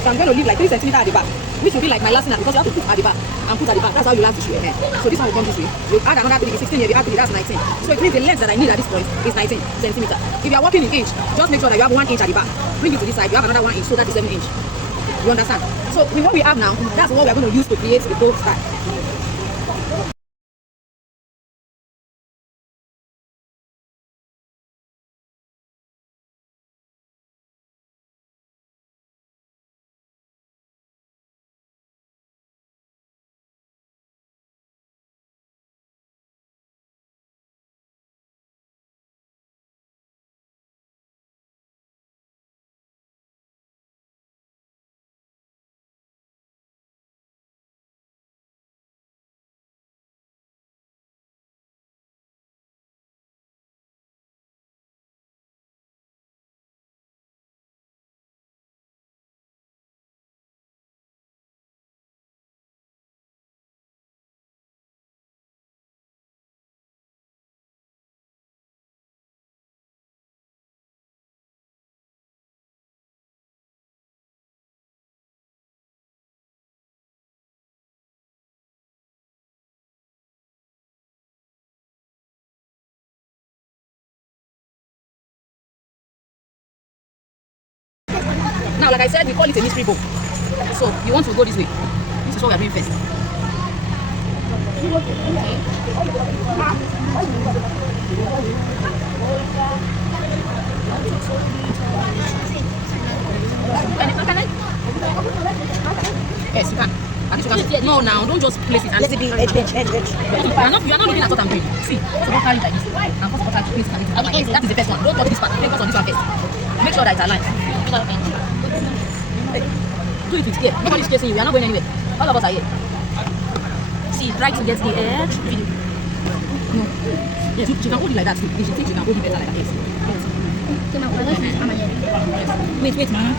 So I'm going to leave like 3 centimeters at the back, which will be like my last because you have to put at the back and put at the back. That's how you learn to sew your hair. So this one will come this way. You add another 3, 16 here, you add 3, that's 19. So it means the length that I need at this point is 19 centimeters. If you are working in inch, just make sure that you have 1 inch at the back. Bring it to this side, you have another 1 inch, so that is 7 inch. You understand? So with what we have now, that's what we are going to use to create the bow style. Now, like I said, we call it a mystery bow. So you want to go this way. This is what we are doing first. Yes, you can. No, now don't just place it. Let it be edge. You are not looking at what I'm doing. See, so don't carry it like this. And first of all, try to place it. That is the first one. Don't touch this part. Focus on this one first. Make sure that it's aligned. Do it with care. Nobody's chasing you. We are not going anywhere. All of us are here. See, try to get the edge. No. Yes, you can hold it like that. If you think you can hold it better like this. Yes. Wait, man.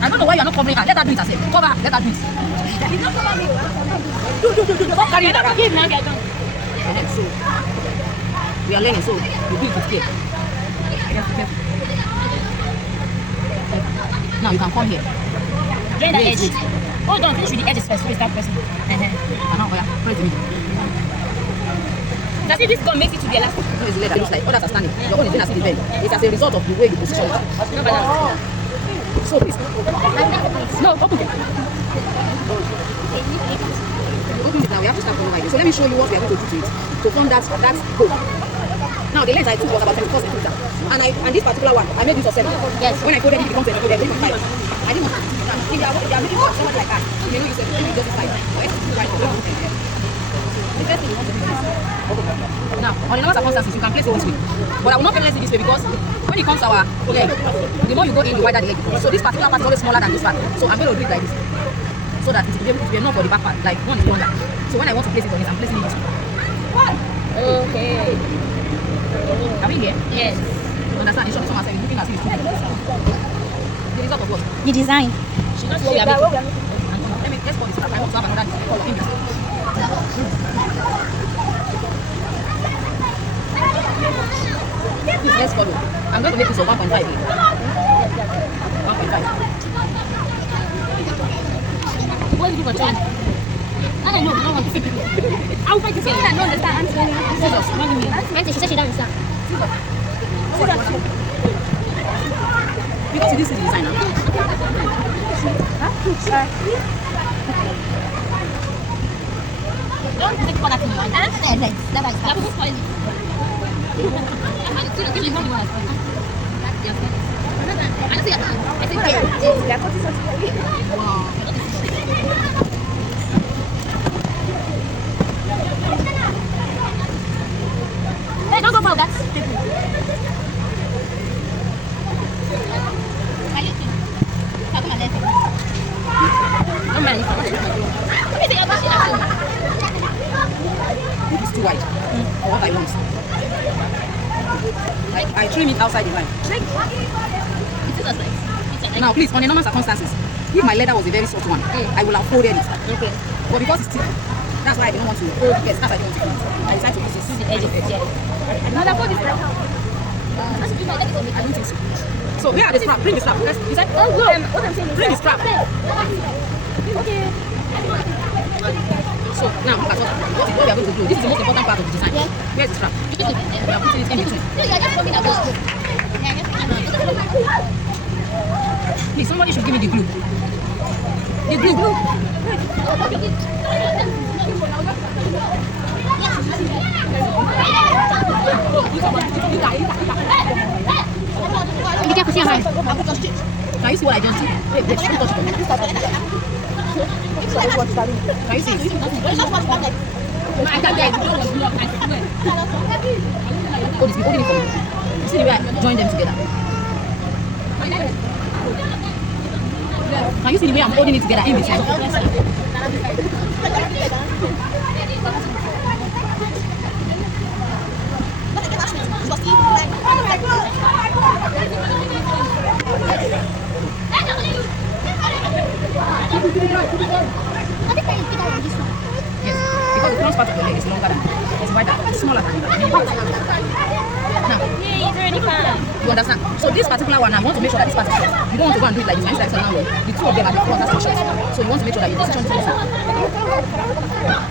I don't know why you're not covering her. Let her do it herself. Cover. Let her do it. It's not covering you. Do. Don't carry it around. So, we are learning, so we do it with care. Careful. Now you can come here. Join the edge. Hold on, finish with the edges first. We start pressing. And now, press the middle. See, this gun makes it to be elastic. No, it's leather. It looks like others are standing. Your own is in as it is bent. It's as a result of the way you position it. No balance. So please. No, open it. Open it now. We have to start from like this. So let me show you what we are going to do to it. To form that bow. Now the length I took was about 24 centimeters. And this particular one, I made use of 7. Yes. When I folded it, it becomes 7. I didn't want to. If you are making something like that, you may not use 7. You just decide. For us to do right for one thing. The first thing you want to do is this. Now, on the normal circumstances, you can place it this way. But I will not place it this way because when it comes to our leg, the more you go in, the wider the leg becomes. So this particular part is always smaller than this part. So I'm going to do it like this. So that it will be enough for the back part. Like one is longer. So when I want to place it on this, I'm placing it this way. Okay. Are we here? Yes. You understand? It's showing myself. You're looking at it. The result of what? The design. She knows what we are making. Let's call this part. I want to have another design. Please, let's follow. I'm going to make this a 1.5 here. 1.5. What do you do for John? I don't know. I don't want to see people. I'll fight to say I don't understand. Scissors. She said she don't understand. Because this is the design now. Don't take for that in your hand. Never spoil it. I don't see it. I think don't go for that. This is too wide for what I want. I trim it outside the line. Now, please, on the normal circumstances, if my leather was a very soft one, I will have folded it. Okay. But because it's thick, that's why I didn't want to fold it. Yes, that's why I didn't want to fold it. I decided to use the edge of it. Now, the fold is right now. I don't think so. So So where are the strap? Bring the strap. Yes, you said? Oh, what I'm saying is Bring the strap. Okay. So now look at what we are going to do. This is the most important part of the design. Yeah. Where's the strap? We are putting it in between. No, you're just coming about. Please, somebody should give me the glue. The glue. Be careful, see your hand. Can you see what I just did? Wait, don't touch it. Can you see it? No, I can't get it. Hold it for me. You see the way I join them together? Can you see the way I'm holding it together in between? Yes, because the front part of the leg is longer than, it's wider, it's smaller than the knee. Now, Yeah, it's already fine. you understand? So this particular one, I want to make sure that this part is short. You don't want to go and do it like this. Like now, the two of them are the front, that's the short. So you want to make sure that you position this one.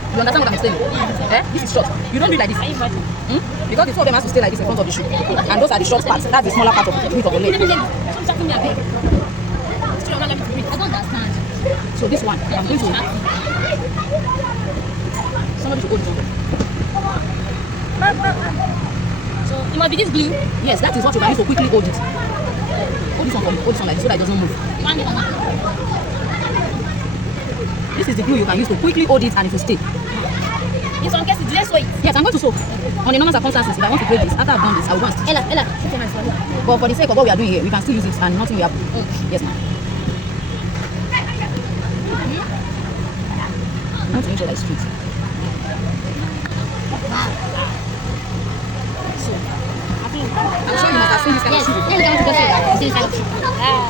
You understand what I'm explaining? Eh? This is short. You don't do it like this. Because the two of them has to stay like this in front of the shoe. And those are the short parts. That's the smaller part of the width of the leg. I don't understand. So this one, I'm going to... Somebody should hold it on. So it must be this glue. Yes, that is what you can use to quickly hold it. Hold this one for me. Hold this one like this so that it doesn't move. This is the glue you can use to quickly hold it and it will stay. In some cases, let's wait. Yes, I'm going to sew. On the normal circumstances, if I want to break this, after I've done this, I will go and stitch. Ella, sit your hands for me. But for the sake of what we are doing here, we can still use it and nothing will happen. Yes, ma'am. I want to make sure that it's straight. So, I'm sure you must have seen this kind of shoe before.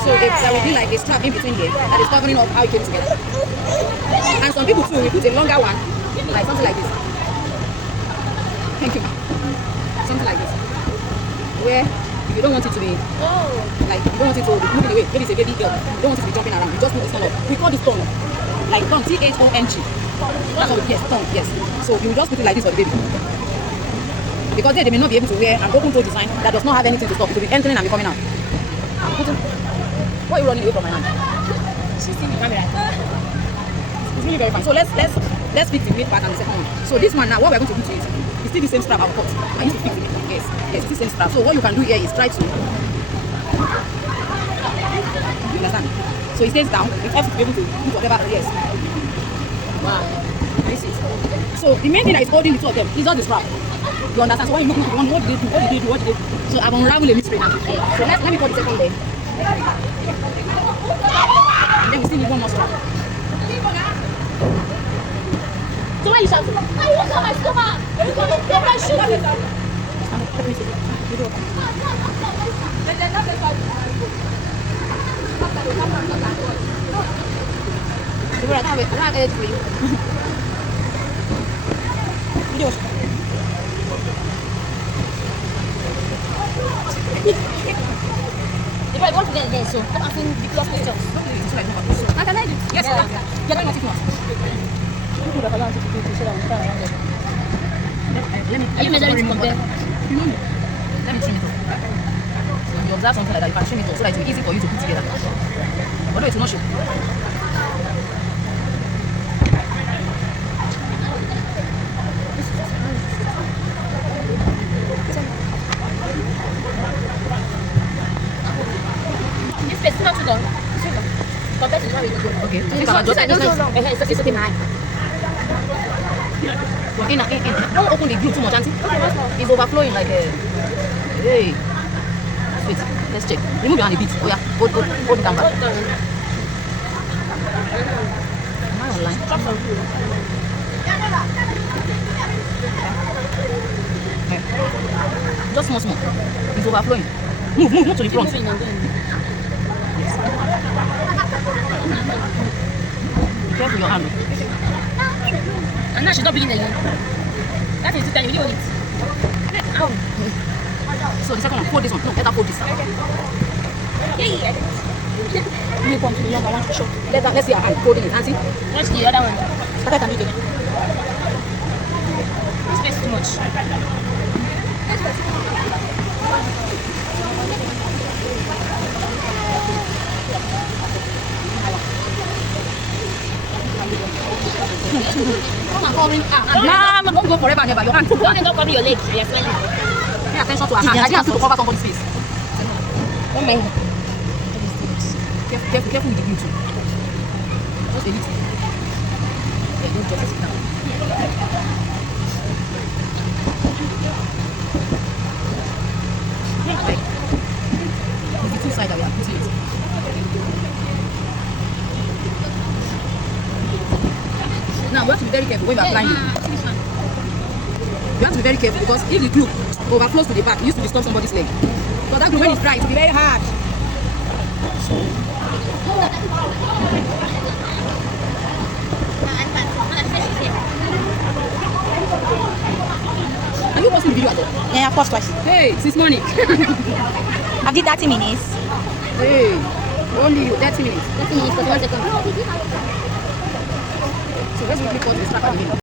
So there will be like a strap in between here that is covering up how it came together. And some people too, we put a longer one, like something like this. Thank you, ma'am. Something like this. Where if you don't want it to be like you don't want it to be moving away, maybe it's a baby girl, you don't want it to be jumping around, you just put this tongue up. We call this tongue. Like tongue, T-H-O-N-G. That's what yes, tongue, yes. So you just put it like this for the baby. Because they may not be able to wear an open toe design that does not have anything to stop. It will be entering and be coming out. I'm putting. Why are you running away from my hand? She's still in the camera. It's really very fine. So let's fix the mid part and the second one. So this one now, what we're going to do to it, it's still the same strap I've cut. I used to fix it. Yes, it's the same strap. So what you can do here is try to. You understand? So it stays down. It helps you to be able to put whatever. Yes. Wow. This is. So the main thing that is holding the two of them is not the strap. You understand? So when you look into one, what did they do? What did they do? What did they do? So I've unraveled a mystery now. So let me put the second leg. And then we still need one more strap. So why are you shouting? I want my stomach. You can't get my shoe. Let me see. I don't have edge for you. If I want to get it there, so I'm asking ridiculous questions. How can I do it? Yes, you're not what it was. Are you measuring to compare? Let me trim it up. So you observe something like that, you can trim it up so that it will be easy for you to put together. Although it will not show. This place is not too long. Compared to the one we go. Okay. It's not so long. It's okay, man. Don't open the glue too much, auntie. It's overflowing like a. Hey. Wait, let's check. Remove your hand a bit. Oh yeah, hold it down back. Am I online? Okay. Just small. It's overflowing. Move to the front. Be careful your hand. And now she's not bringing again. That is the time you hold it. So the second one, fold this one. No, let her fold this. You come to the younger one to show. Let's see her hand holding it. And see? What's the other one? Start it and do it again. This place is too much. Come and covering. Don't go forever and ever. Your hand. Don't end up covering your legs. You're smelling. Pay attention to her hand. I didn't ask you to cover somebody's face. Don't mind. Careful with the glue too. Just a little. Yeah, don't just sit down. Like, it's the two sides that we are putting it. Now, you have to be very careful when you are applying it. You have to be very careful because if the glue overflows to the back, it used to disturb somebody's leg. But that glue, when it's dry, it will be very hard. Are you watching the video at all? Yeah, of course, twice. Hey, since morning. I've did 30 minutes. Hey, only you, 30 minutes. 30 minutes, 41 seconds. So let's quickly pause this track at the beginning.